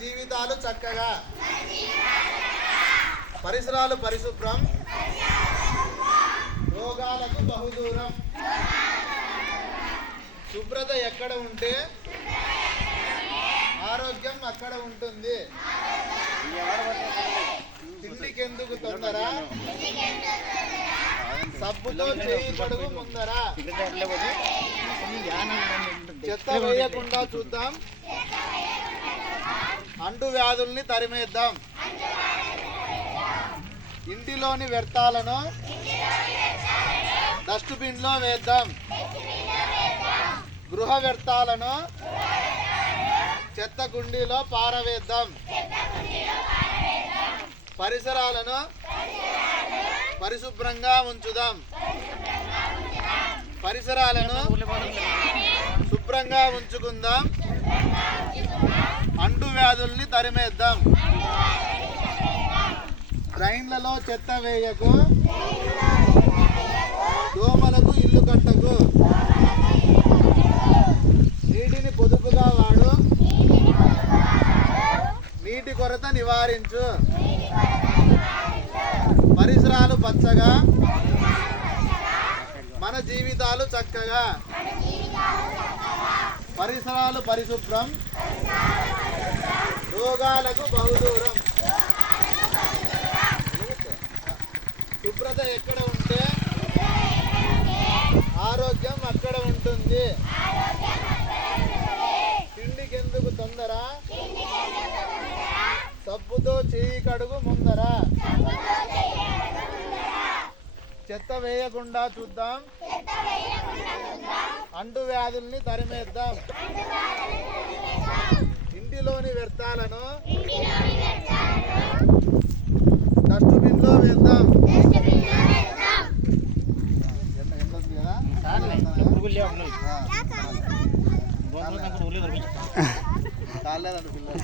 జీవితాలు చక్కగా, పరిసరాలు పరిశుభ్రం, రోగాలకు బహుదూరం. శుభ్రత ఎక్కడ ఉంటే ఆరోగ్యం అక్కడ ఉంటుంది. తిండికెందుకు తొందర, సబ్బుతో చేయి కడుగు ముందర. చెత్త వేయకుండా చూద్దాం, అంటు వ్యాధుల్ని తరిమేద్దాం. ఇంటిలోని వ్యర్థాలను డస్ట్బిన్లో వేద్దాం. గృహ వ్యర్థాలను చెత్త కుండీలో పారవేద్దాం. పరిసరాలను పరిశుభ్రంగా ఉంచుదాం. పరిసరాలను శుభ్రంగా ఉంచుకుందాం. అంటు వ్యాధుల్ని తరిమేద్దాం. ట్రైన్లలో చెత్త వేయకు, దోమలకు ఇల్లు కట్టకు. నీటిని పొదుపుగా వాడు, నీటి కొరత నివారించు. పరిసరాలు పచ్చగా, మన జీవితాలు చక్కగా. పరిసరాలు పరిశుభ్రం, రోగాలకు బహుదూరం. శుభ్రత ఎక్కడ ఉంటే ఆరోగ్యం అక్కడ ఉంటుంది. తిండికెందుకు తొందర, సబ్బుతో చేయి కడుగు ముందర. చెత్త వేయకుండా చూద్దాం, అంటు వ్యాధుల్ని తరిమేద్దాం. ఇంటిలోని వ్యర్థాలను డస్ట్బిన్లో వేద్దాం. కాలేదండి పిల్లలు.